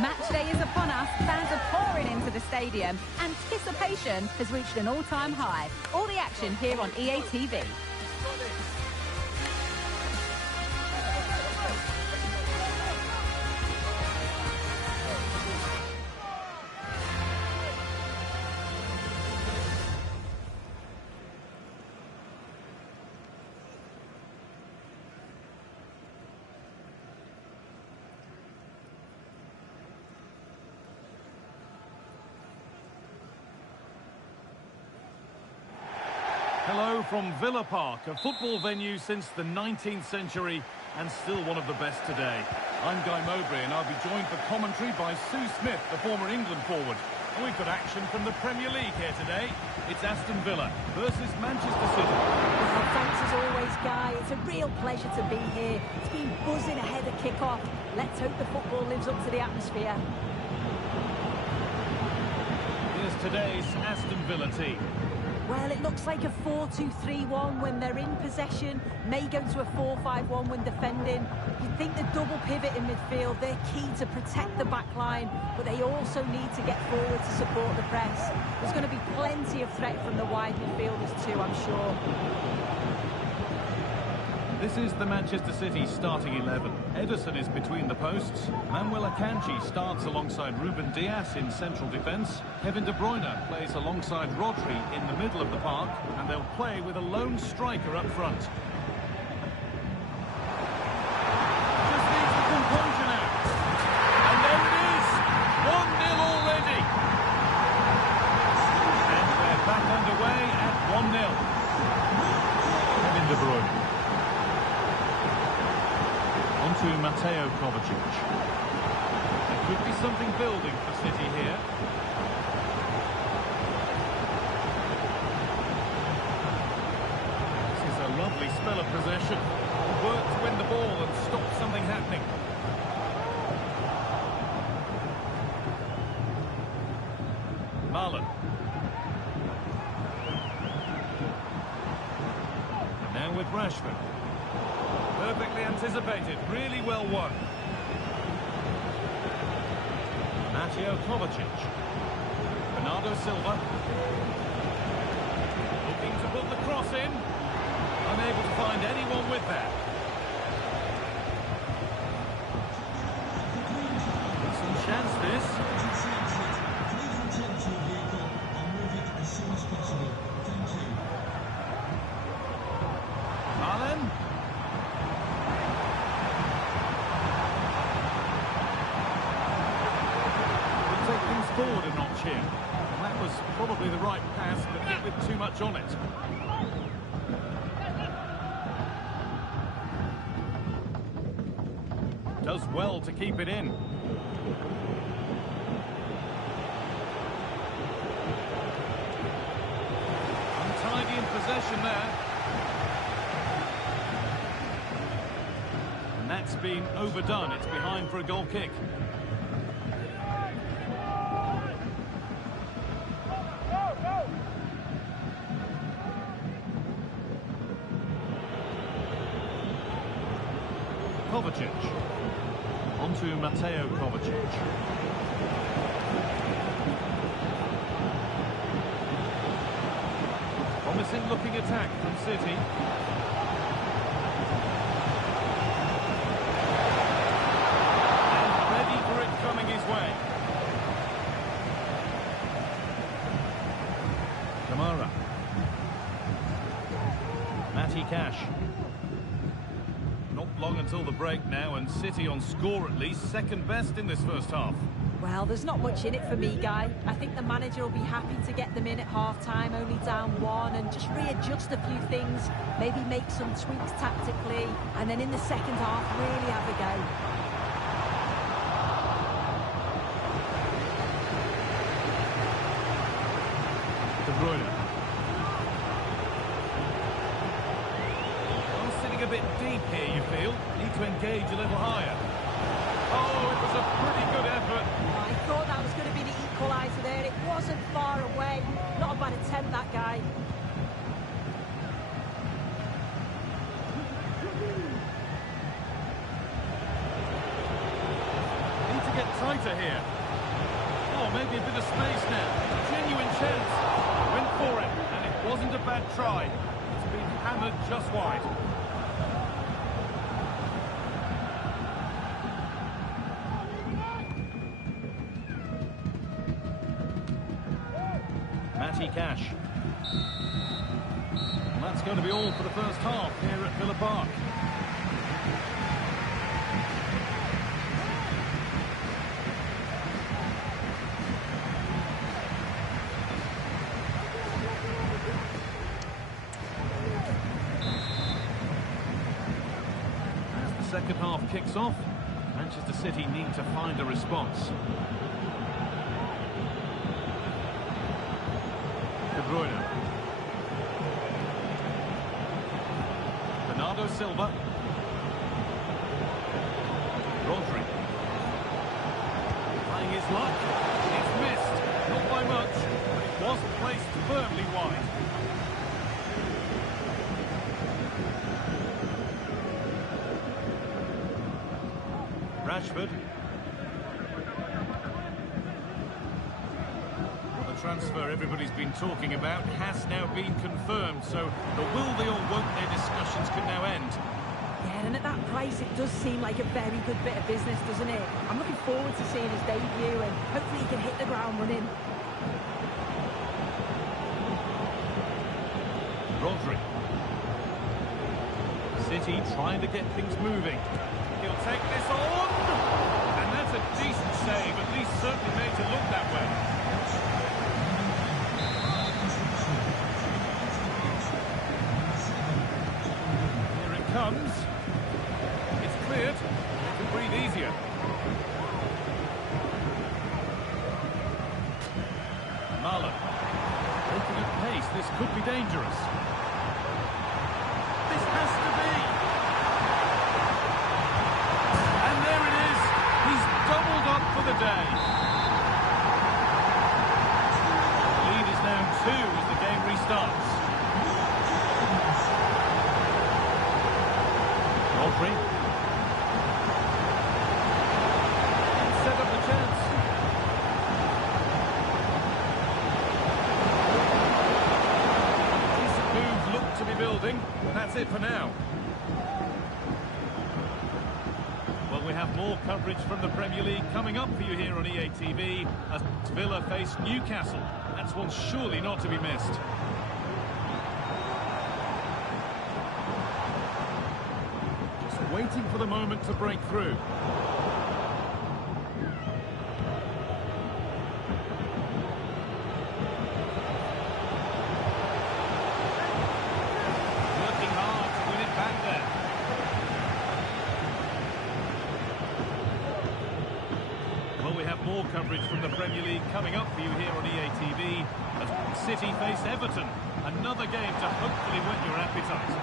Match day is upon us, fans are pouring into the stadium, anticipation has reached an all-time high. All the action here on EA TV. Hello from Villa Park, a football venue since the 19th century and still one of the best today. I'm Guy Mowbray and I'll be joined for commentary by Sue Smith, the former England forward. And we've got action from the Premier League here today. It's Aston Villa versus Manchester City. Well, thanks as always, Guy. It's a real pleasure to be here. It's been buzzing ahead of kick-off. Let's hope the football lives up to the atmosphere. Here's today's Aston Villa team. Well, it looks like a 4-2-3-1 when they're in possession, may go to a 4-5-1 when defending. You'd think the double pivot in midfield, they're key to protect the back line, but they also need to get forward to support the press. There's going to be plenty of threat from the wide midfielders too, I'm sure. This is the Manchester City starting 11. Ederson is between the posts. Manuel Akanji starts alongside Ruben Dias in central defence. Kevin De Bruyne plays alongside Rodri in the middle of the park. And they'll play with a lone striker up front. Just needs the composure now. And there it is! 1-0 already. And they're back underway at 1-0. Kevin De Bruyne. To Mateo Kovacic. There could be something building for City here. This is a lovely spell of possession. Work to win the ball and stop something happening. Marlon. Now with Rashford. Perfectly anticipated, really well won. Mateo Kovacic. Bernardo Silva. Looking to put the cross in. Unable to find anyone with that. Some chance this. Marlon. Forward a notch here. And that was probably the right pass, but not with too much on it. Does well to keep it in. Untidy in possession there. And that's been overdone. It's behind for a goal kick. Kovacic. On to Mateo Kovacic. Promising looking attack from City. And ready for it coming his way. Kamara. Matty Cash. Not long until the break now, and City on score at least, second best in this first half. Well, there's not much in it for me, Guy. I think the manager will be happy to get them in at half-time, only down one, and just readjust a few things, maybe make some tweaks tactically, and then in the second half, really have a go. De Bruyne. A bit deep here, you feel? Need to engage a little higher. Oh, it was a pretty good effort. I thought that was going to be the equaliser there. It wasn't far away. Not a bad attempt, that guy. Need to get time tighter here. Oh, maybe a bit of space now. Genuine chance. Went for it, and it wasn't a bad try. It's been hammered just wide. Cash. And that's going to be all for the first half here at Villa Park. As the second half kicks off, Manchester City need to find a response. Bernardo Silva. Rodri. Trying his luck. It's missed. Not by much, but it was placed firmly wide. Rashford. Transfer everybody's been talking about has now been confirmed, so the will they or won't they discussions can now end. Yeah, and at that price it does seem like a very good bit of business, doesn't it? I'm looking forward to seeing his debut and hopefully he can hit the ground running. Rodri. City trying to get things moving. He'll take this on, and that's a decent save, at least certainly made to look that way. Comes. It's cleared. They can breathe easier. Marlon. Looking at pace, this could be dangerous. This has to be. And there it is. He's doubled up for the day. The lead is now 2 as the game restarts. Rodri. Set up the chance. Decent moves look to be building. That's it for now. Well, we have more coverage from the Premier League coming up for you here on EA TV as Villa face Newcastle. That's one surely not to be missed. Waiting for the moment to break through. Working hard to win it back there. Well, we have more coverage from the Premier League coming up for you here on EA TV as City face Everton. Another game to hopefully whet your appetite.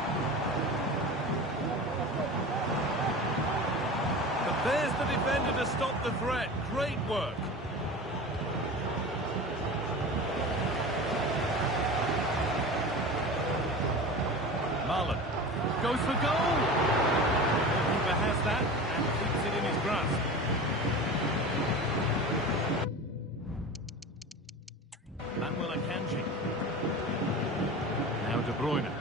There's the defender to stop the threat. Great work. Marlon goes for goal. The keeper has that and keeps it in his grasp. Manuel Akanji. Now De Bruyne.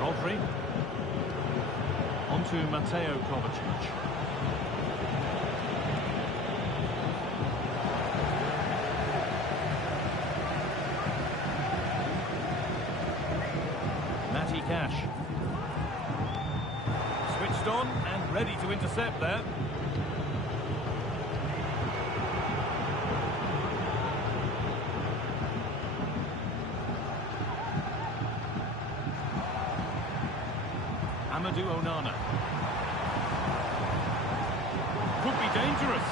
Rodri. On to Mateo Kovacic. Matty Cash. Switched on and ready to intercept there. Amadou Onana. Could be dangerous.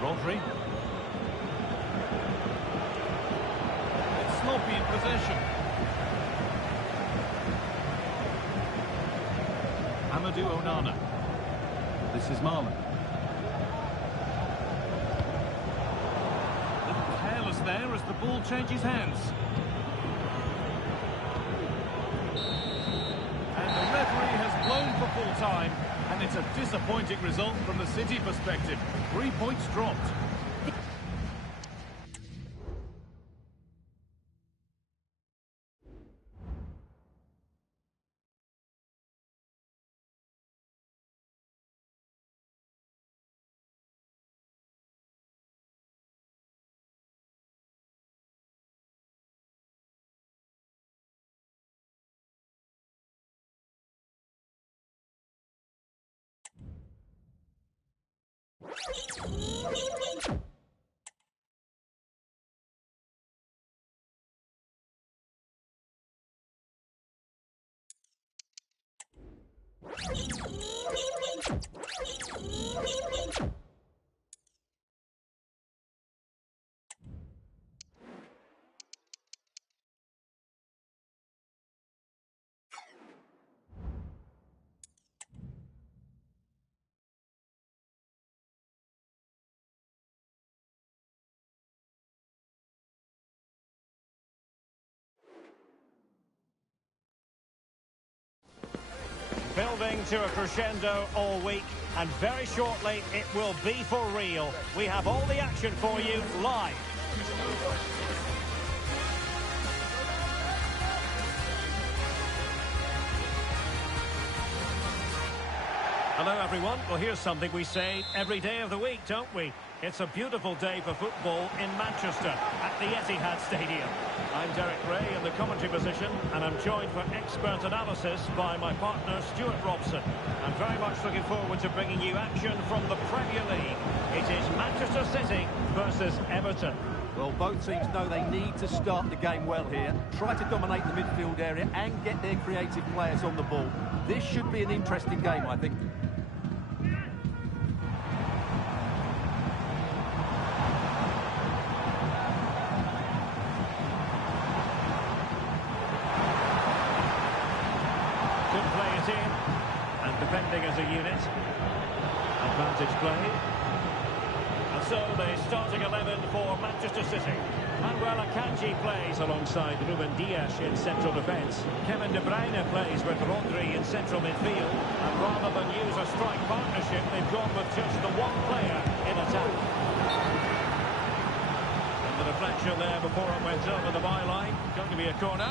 Rodri. It's sloppy in possession. Amadou Onana. This is Marlon. the ball changes hands. And the referee has blown for full time, and it's a disappointing result from the City perspective. 3 points dropped. Building to a crescendo all week, and very shortly it will be for real. We have all the action for you live. Hello everyone. Well, here's something we say every day of the week, don't we? It's a beautiful day for football in Manchester at the Etihad Stadium. I'm Derek Ray in the commentary position, and I'm joined for expert analysis by my partner Stuart Robson. I'm very much looking forward to bringing you action from the Premier League. It is Manchester City versus Everton. Well, both teams know they need to start the game well here, try to dominate the midfield area and get their creative players on the ball. This should be an interesting game, I think. Defending as a unit. Advantage play. And so the starting 11 for Manchester City. Manuel Akanji plays alongside Ruben Dias in central defence. Kevin De Bruyne plays with Rodri in central midfield. And rather than use a strike partnership, they've gone with just the one player in attack. And the deflection there before it went over the byline. Going to be a corner.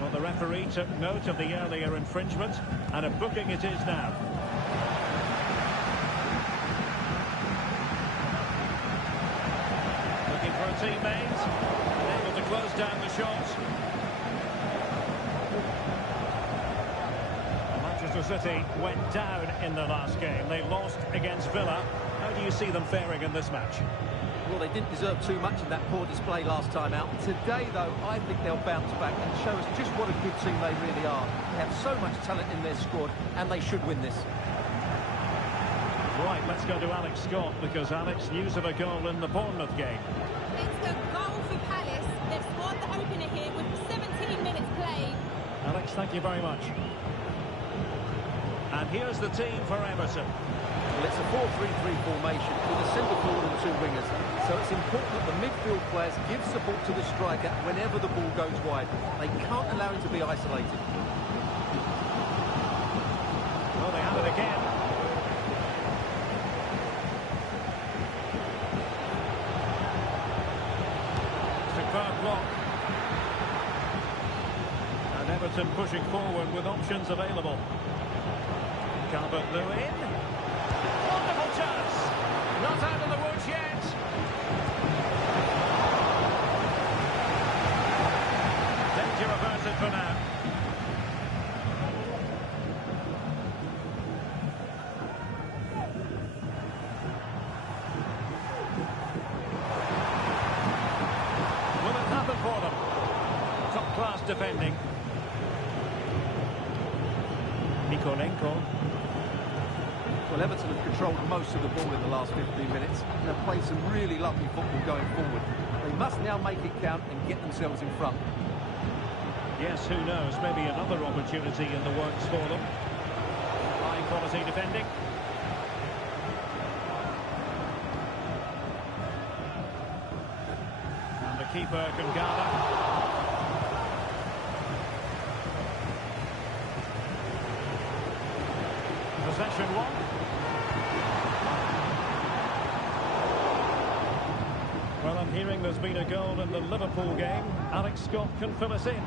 Well, the referee took note of the earlier infringement, and a booking it is now. Looking for a teammate, able to close down the shot. Manchester City went down in the last game. They lost against Villa. How do you see them faring in this match? Well, they didn't deserve too much in that poor display last time out. Today, though, I think they'll bounce back and show us just what a good team they really are. They have so much talent in their squad, and they should win this. Right, let's go to Alex Scott, because Alex, news of a goal in the Bournemouth game. It's a goal for Palace. They've scored the opener here with 17 minutes played. Alex, thank you very much. And here's the team for Everton. Well, it's a 4-3-3 formation with a centre forward and two wingers. So it's important that the midfield players give support to the striker whenever the ball goes wide. They can't allow him to be isolated. Well, they have it again. Superb block. And Everton pushing forward with options available. Calvert-Lewin. Wonderful chance. Not out of the woods yet. Danger averted for now. Will it happen for them? Top-class defending. Nikolenko. Well, Everton have controlled most of the ball in the last 15 minutes and have played some really lovely football going forward. They must now make it count and get themselves in front. Yes, who knows? Maybe another opportunity in the works for them. High-quality defending. keeper can gather. Possession one. Well, I'm hearing there's been a goal in the Liverpool game. Alex Scott can fill us in.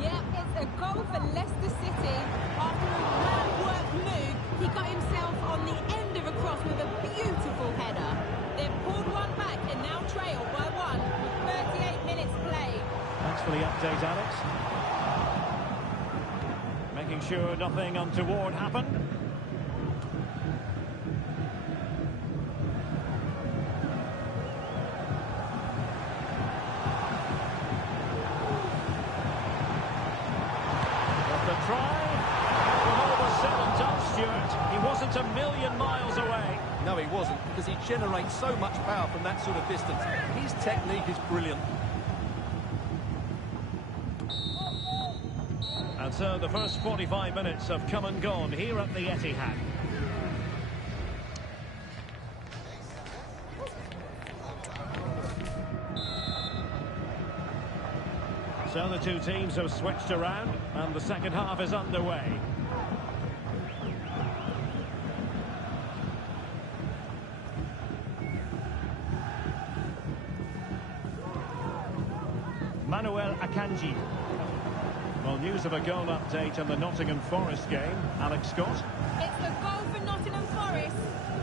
Yeah, it's a goal for Leicester City. After a well-worked move, he got himself on the end of a cross with a beautiful header. They've pulled one back and now trail by one with 38 minutes played. Thanks for the update, Alex. Making sure nothing untoward happened. He wasn't a million miles away. No, he wasn't, because he generates so much power from that sort of distance. His technique is brilliant. And so the first 45 minutes have come and gone here at the Etihad. So the two teams have switched around, and the second half is underway. Manuel Akanji. Well, news of a goal update in the Nottingham Forest game. Alex Scott. It's the goal for Nottingham Forest.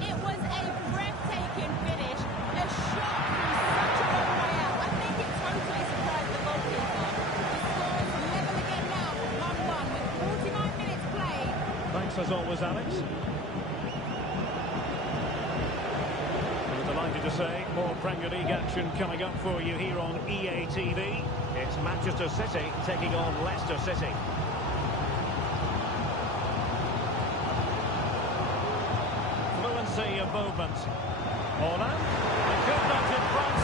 It was a breathtaking finish. A shot from such a long way out. I think it totally surprised the goalkeeper. The score is level again now at 1-1 with 49 minutes played. Thanks as always, Alex. We're delighted to say more Premier League action coming up for you here on EA TV. It's Manchester City taking on Leicester City. Fluency of movement. Holland. A good note in front.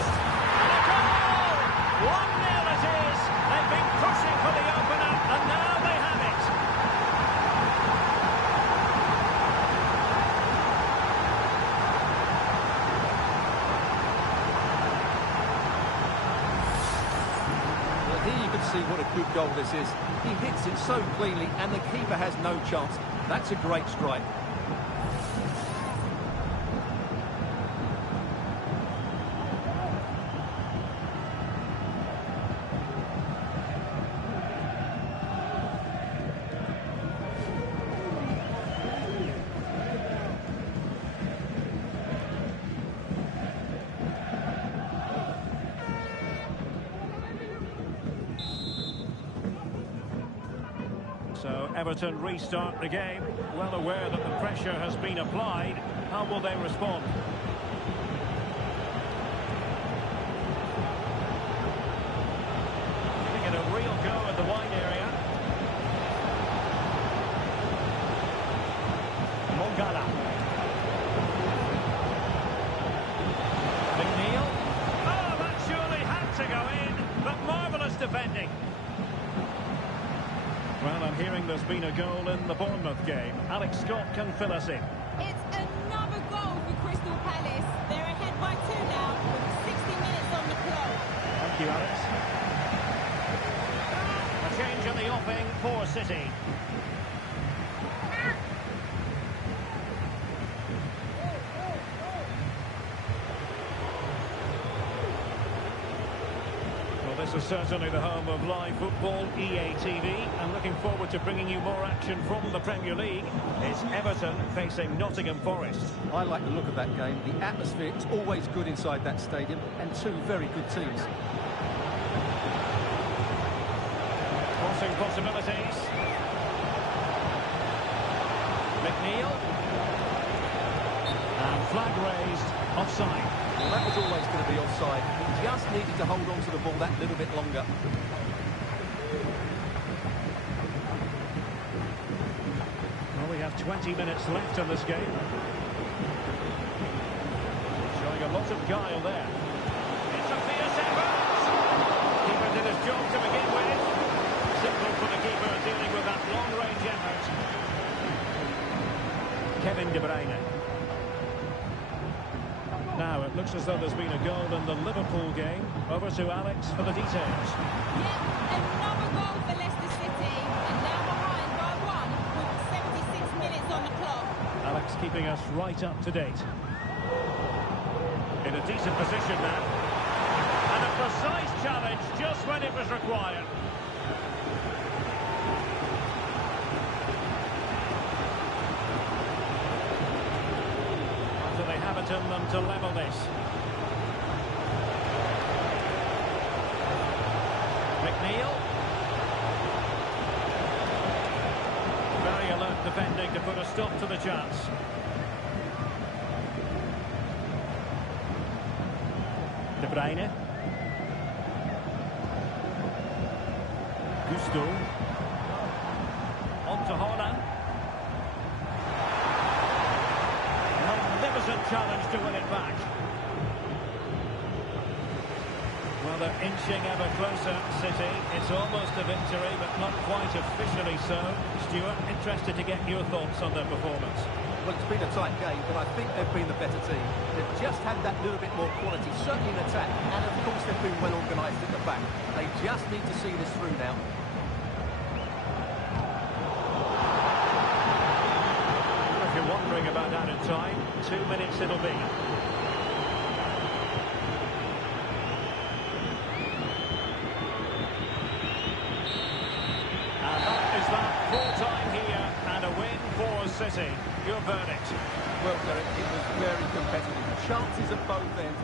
And a goal! 1-0 it is. They've been pushing for the opener, and now they have it. Here you can see what a good goal this is. He hits it so cleanly and the keeper has no chance. That's a great strike. So Everton restart the game, well aware that the pressure has been applied. How will they respond? Giving it a real go at the wide area. Mongala. McNeil. Oh, that surely had to go in, but marvellous defending. Well, I'm hearing there's been a goal in the Bournemouth game. Alex Scott can fill us in. It's another goal for Crystal Palace. They're ahead by 2 now with 60 minutes on the clock. Thank you, Alex. A change in the offing for City. This is certainly the home of live football, EA TV, and looking forward to bringing you more action from the Premier League. It's Everton facing Nottingham Forest. I like the look of that game. The atmosphere is always good inside that stadium, and two very good teams. Crossing possibilities. McNeil. And flag raised, offside. Well, that was always going to be offside. He just needed to hold on to the ball that little bit longer. Well, we have 20 minutes left in this game. Showing a lot of guile there. It's a fierce effort. Keeper did his job to begin with. Simple for the keeper dealing with that long-range effort. Kevin De Bruyne. Now it looks looks as though there's been a goal in the Liverpool game. Over to Alex for the details. Yeah, another goal for Leicester City, and now behind by one with 76 minutes on the clock. Alex keeping us right up to date. In a decent position now. And a precise challenge just when it was required. So they have it in them to level this. McNeil. Very alert defending to put a stop to the chance. De Bruyne. Gusto. On to Haaland. Magnificent challenge to win it back. Well, they're inching ever closer, City. It's almost a victory, but not quite officially so. Stuart, interested to get your thoughts on their performance. Well, it's been a tight game, but I think they've been the better team. They've just had that little bit more quality, certainly in attack, and of course they've been well organised at the back. They just need to see this through now. If you're wondering about added time, 2 minutes it'll be. And that is that full time here, and a win for City. Your verdict? Well, Derek, it was very competitive. Chances at both ends.